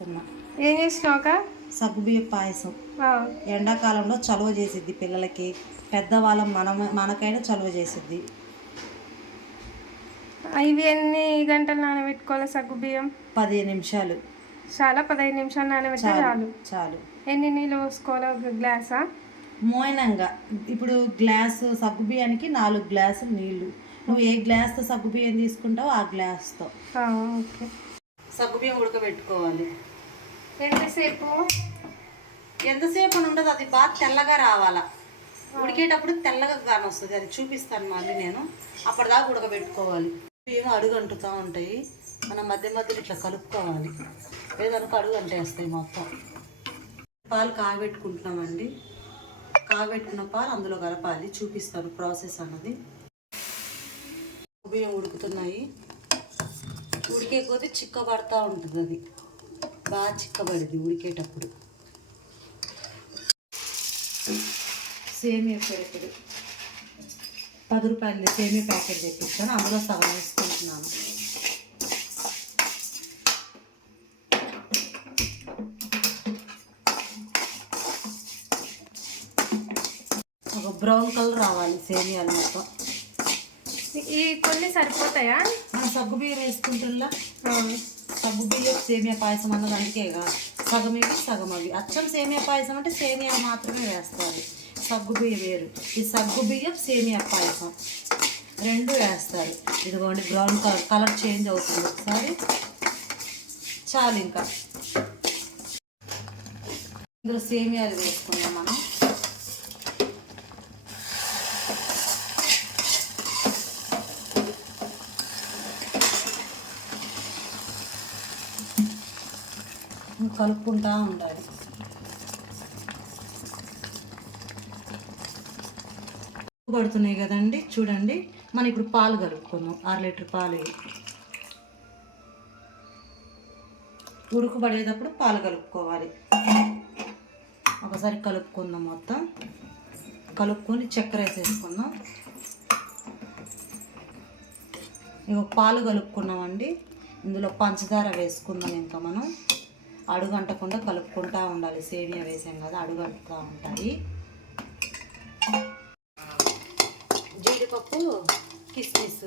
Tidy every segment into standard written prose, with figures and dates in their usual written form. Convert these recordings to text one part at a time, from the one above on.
ఏం చేసినాక సగ్గుబియ్యం పాయసం ఎండాకాలంలో చలువ చేసిద్ది పిల్లలకి, పెద్దవాళ్ళం మనకైనా చలువ చేసిద్ది. ఇవి ఎన్ని గంటలు నానబెట్టుకోవాలి? సగ్గుబియ్యం 15 నిమిషాలు. చాలా 15 నిమిషాలు నానబెడితే చాలు. చాలు. ఎన్ని నీళ్ళు పోసుకోవాలి? ఒక గ్లాసా? మోయనంగా ఇప్పుడు గ్లాసు సగ్గుబియ్యానికి 4 గ్లాసులు నీళ్ళు. నువ్వు ఏ గ్లాస్తో సగ్గుబియ్యం తీసుకుంటావో ఆ గ్లాస్తో. ఓకే. సగ్గుబియ్యం ఉడకబెట్టుకోవాలి. ఎంతసేపు ఉండదు, అది బాగా తెల్లగా రావాలా. ఉడికేటప్పుడు తెల్లగా కానొస్తుంది, అది చూపిస్తాను మళ్ళీ నేను. అప్పటిదాకా ఉడకబెట్టుకోవాలి. బియ్యం అడుగు అంటుతూ ఉంటాయి, మనం మధ్య మధ్యలో ఇట్లా కలుపుకోవాలి, లేదనుకో అడుగు అంటేస్తాయి మొత్తం. పాలు కాగబెట్టుకుంటున్నామండి. కాగబెట్టుకున్న పాలు అందులో కలపాలి, చూపిస్తాను ప్రాసెస్ అన్నది. బియ్యం ఉడుకుతున్నాయి, ఉడికే కొద్దీ చిక్కబడతా ఉంటుంది, అది బాగా చిక్కబడింది ఉడికేటప్పుడు. సేమియా ప్యాకెట్ 10 రూపాయలు సేమియా ప్యాకెట్ తెప్పించాను, అందులో సగం వేసుకుంటున్నాను. ఒక బ్రౌన్ కలర్ రావాలి సేమియాలు మొత్తం. ఈ కొన్ని సరిపోతాయా? సగ్గుబియ్యం వేసుకుంటున్నా. సగ్గుబియ్యం సేమియా పాయసం అన్నది అందుకేగా, సగం ఇవి సగం అవి. అచ్చం సేమియా పాయసం అంటే సేమియా మాత్రమే వేస్తారు, సగ్గుబియ్యం వేరు. ఈ సగ్గుబియ్యం సేమియా పాయసం రెండు వేస్తారు. ఇదిగోండి బ్రౌన్ కలర్ చేంజ్ అవుతుంది ఒకసారి, చాలు. ఇంకా ఇందులో సేమియాలు వేసుకుందాం మనం. కలుపుకుంటూ ఉండాలి. పడుతున్నాయి కదండి, చూడండి. మనం ఇప్పుడు పాలు కలుపుకుందాం. 1/2 లీటర్ పాలు ఉడుకుపడేటప్పుడు పాలు కలుపుకోవాలి. ఒకసారి కలుపుకుందాం, మొత్తం కలుపుకొని చక్కెర వేసేసుకుందాం. ఇక పాలు కలుపుకున్నామండి, ఇందులో పంచదార వేసుకుందాం. ఇంకా మనం అడుగంటకుండా కలుపుకుంటూ ఉండాలి. సేమియా వేసాం కదా, అడుగంటుతూ ఉంటాయి. జీడిపప్పు, కిస్మిస్.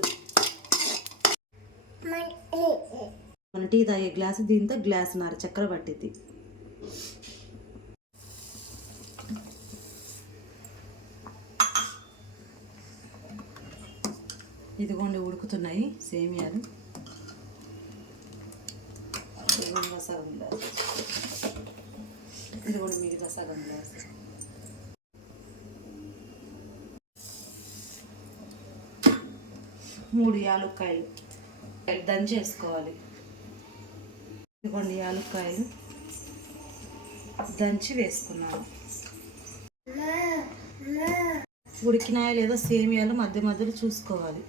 మన టీ తాగే గ్లాసు దీంతో గ్లాసున్నర చక్కెర పట్టింది. ఇదిగోండి ఉడుకుతున్నాయి సేమియాలు. సగం గ్లాస్, ఇది కూడా మిగతా సగం గ్లాస్. మూడు యాలుక్కాయలు దంచేసుకోవాలి. ఇదిగోండి యాలుక్కాయలు దంచి వేసుకున్నాను. ఉడికినాయో లేదో సేమియాలు మధ్య మధ్యలో చూసుకోవాలి.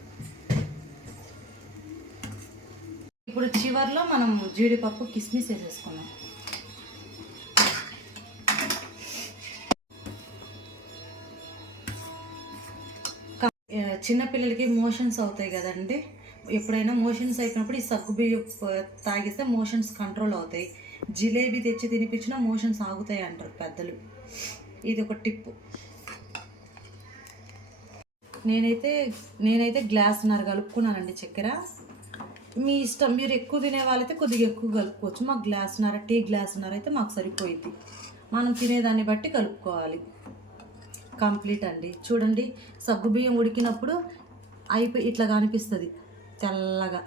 ఇప్పుడు చివర్లో మనం జీడిపప్పు, కిస్మిస్ వేసేసుకున్నాం. చిన్నపిల్లలకి మోషన్స్ అవుతాయి కదండి, ఎప్పుడైనా మోషన్స్ అయిపోయినప్పుడు ఈ సగ్గుబియ్యం తాగిస్తే మోషన్స్ కంట్రోల్ అవుతాయి. జిలేబీ తెచ్చి తినిపించినా మోషన్స్ ఆగుతాయి అంటారు పెద్దలు. ఇది ఒక టిప్పు. నేనైతే గ్లాసున్నర కలుపుకున్నానండి చక్కెర. మీ ఇష్టం, మీరు ఎక్కువ తినే వాళ్ళైతే కొద్దిగా ఎక్కువ కలుపుకోవచ్చు. మాకు గ్లాసున్నర, టీ గ్లాసున్నర అయితే మాకు సరిపోయింది. మనం తినేదాన్ని బట్టి కలుపుకోవాలి. కంప్లీట్ అండి. చూడండి, సగ్గుబియ్యం ఉడికినప్పుడు ఇట్లా కనిపిస్తుంది తెల్లగా.